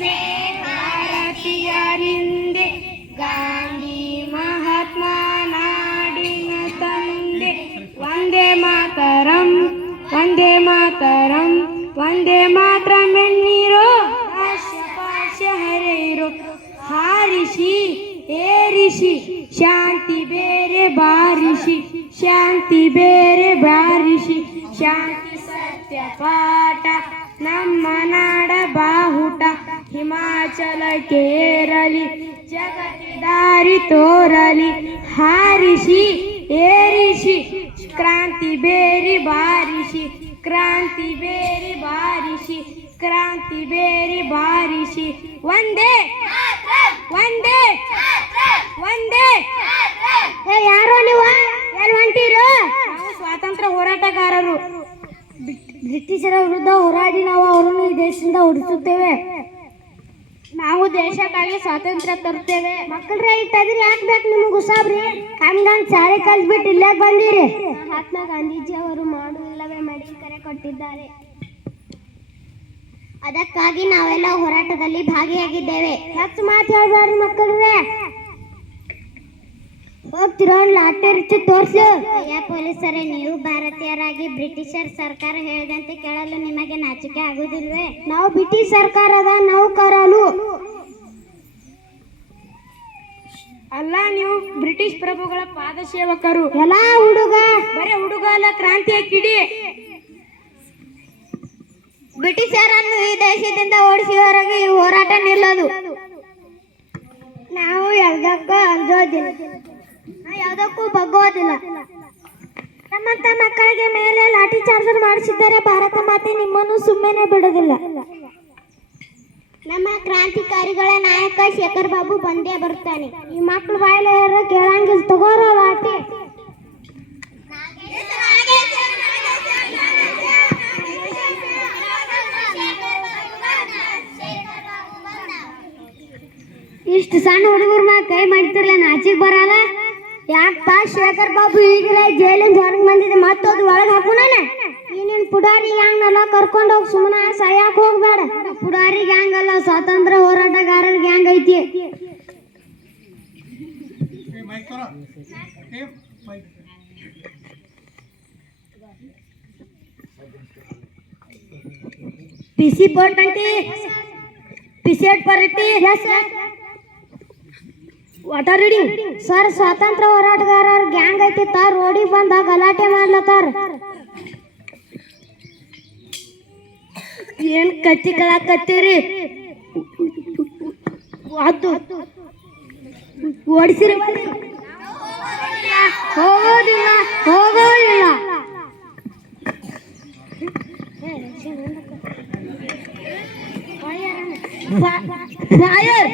ಒಂದೇ ಭಾರತೀಯರಿಂದೆ ಗಾಂಧಿ ಮಹಾತ್ಮ ನಾಡಿನ ತಂದೆ ಒಂದೇ ಮಾತರಂ ಒಂದೇ ಮಾತರಂ ಒಂದೇ ಮಾತ್ರ ಮೆನ್ನೀರೋ ಪಾಶ್ಯ ಪಾಶ್ಯ ಹರೆಯಿರೋ ಹಾರಿಸಿ ಏರಿಸಿ ಶಾಂತಿ ಬೇರೆ ಬಾರಿಸಿ ಶಾಂತಿ ಬೇರೆ ಬಾರಿಸಿ ಶಾಂತಿ ಸತ್ಯ ಪಾಠ ನಮ್ಮ ನಾಡ ಬಾಹುಟ ಹಿಮಾಚಲಕ್ಕೆ ಕೇರಲಿ ಜಗತಿ ದಾರಿ ತೋರಲಿ, ಹಾರಿಸಿ, ಏರಿಸಿ, ಕ್ರಾಂತಿ ಬೇರಿ ಬಾರಿಸಿ, ಕ್ರಾಂತಿ ಬೇರಿ ಬಾರಿಸಿ, ಕ್ರಾಂತಿ ಬೇರಿ ಬಾರಿಸಿ, ಒಂದೇ ಒಂದೇ ಒಂದೇ. ಯಾರೋ ನೀವು? ಎಲ್ಲಿ ಸ್ವಾತಂತ್ರ್ಯ ಹೋರಾಟಗಾರರು. ಬ್ರಿಟಿಷರ ವಿರುದ್ಧ ಹೋರಾಡಿ ನಾವು ಅವರನ್ನು ಈ ದೇಶದಿಂದ ಓಡಿಸುತ್ತೇವೆ. ನಾವು ದೇಶಕ್ಕಾಗಿ ಸ್ವಾತಂತ್ರ್ಯ ತರುತ್ತೇವೆ. ಮಕ್ಕಳ್ರೆ ಇಟ್ಟದ್ರಿ ಯಾಕೆ ಬೇಕು ನಿಮ್ಗೆ ಉಸಾಬ್ರಿ? ಕಣ್ಗಂಡ್ ಸಾರಿ ಕಲ್ಸ್ಬಿಟ್ಟು ಇಲ್ಲೇ ಬಂದಿರಿ? ಮಹಾತ್ಮ ಗಾಂಧೀಜಿ ಅವರು ಮಾಡು ಇಲ್ಲವೇ ಮಾಡಿ ಕರೆ ಕೊಟ್ಟಿದ್ದಾರೆ. ಅದಕ್ಕಾಗಿ ನಾವೆಲ್ಲ ಹೋರಾಟದಲ್ಲಿ ಭಾಗಿಯಾಗಿದ್ದೇವೆ. ಹೆಚ್ಚು ಮಾತು ಹೇಳ್ಬಾರ್ದು ಮಕ್ಕಳ್ರೆ ಹೋಗ್ತಿರೋ ಲಾಟರಿ ರುಚಿ ತೋರ್ಸು. ಅಯ್ಯ ಪೊಲೀಸರೇ, ನೀವು ಭಾರತೀಯರಾಗಿ ಬ್ರಿಟಿಷರ್ ಸರ್ಕಾರ ಹೇಳಿದಂತೆ ಕೇಳಲು ನಿಮಗೆ ನಾಚಿಕೆ ಆಗುದಿಲ್ವೇ? ನಾವು ಬ್ರಿಟಿಷ್ ಸರ್ಕಾರದ ನೌಕರರು ಅಲ್ಲ ನೀವು ಬ್ರಿಟಿಷ್ ಪ್ರಭುಗಳ ಪಾದ ಸೇವಕರು ಎಲ್ಲ ಹುಡುಗ. ಬರೇ ಹುಡುಗ ಅಲ್ಲ ಕ್ರಾಂತಿಯ ಕಿಡಿ. ಬ್ರಿಟಿಷರನ್ನು ಈ ದೇಶದಿಂದ ಓಡಿಸಿ ಹೊರಗೆ ಈ ಹೋರಾಟ ನಿಲ್ಲದು. ನಾವು ಯಾವ್ದಕ್ಕೂ ಅಂಜೋದಿಲ್ಲ ಯಾವ್ದಕ್ಕೂ ಬಗ್ಗೋದಿಲ್ಲ. ನಮ್ಮಂತ ಮಕ್ಕಳಿಗೆ ಮೇಲೆ ಲಾಠಿ ಚಾರ್ಜರ್ ಮಾಡಿಸಿದ್ದಾರೆ ಭಾರತ ಮಾತೆ ನಿಮ್ಮನ್ನು ಸುಮ್ಮನೆ ಬಿಡೋದಿಲ್ಲ. ನಮ್ಮ ಕ್ರಾಂತಿಕಾರಿಗಳ ನಾಯಕ ಶೇಖರ್ ಬಾಬು ಬಂದೇ ಬರ್ತಾನೆ. ಈ ಮಕ್ಕಳು ಬಾಯಲ್ಲಿ ಕೇಳಂಗಿಲ್ ತಗೋರ ಇಷ್ಟು ಸಣ್ಣ ಹುಡುಗರ ಮ್ಯಾಗ ಕೈ ಮಾಡ್ತಿರ್ಲ ನಾಚಿಗೆ ಬರಲ್ಲ. ಯಾಕಪ್ಪ ಶೇಖರ್ ಬಾಬು ಈಗಲೇ ಜೈಲಿಂದ ಹೊರಗೆ ಬಂದಿದೆ ಮತ್ತದು ಒಳಗೆ ಹಾಕೋಣ ನೀನಿನ್ ಪುಡಾರಿ ಗ್ಯಾಂಗ್ನೆಲ್ಲ ಕರ್ಕೊಂಡು ಹೋಗಿ ಸುಮ್ಮನೆ ಸಾಯಕ್ ಹೋಗ್ಬೇಡ. ಪುಡಾರಿ ಸ್ವಾತಂತ್ರ್ಯ ಹೋರಾಟಗಾರರ ಗ್ಯಾಂಗ್ ಐತಿ. ಪಿಸಿ ಬೋರ್ಡ್ ಅಂಟಿ ಪಿಸೆಟ್ ಬರೈತಿ ವಾಟರ್ ರೀಡಿಂಗ್ ಸರ್ ಸ್ವಾತಂತ್ರ್ಯ ಹೋರಾಟಗಾರರ ಗ್ಯಾಂಗ್ ಐತಿ ತಾರ್ ರೋಡಿಗೆ ಬಂದ ಗಲಾಟೆ ಮಾಡ್ಲತ್ತಾರ. ಏನ್ ಕತ್ತಿ ಕಳಾಕತ್ತೀರಿ? ಅದು ಓಡಿಸಿರಿ ಹೋಗೋದಿಲ್ಲ ಹೋಗೋದಿಲ್ಲ ಫೈರ್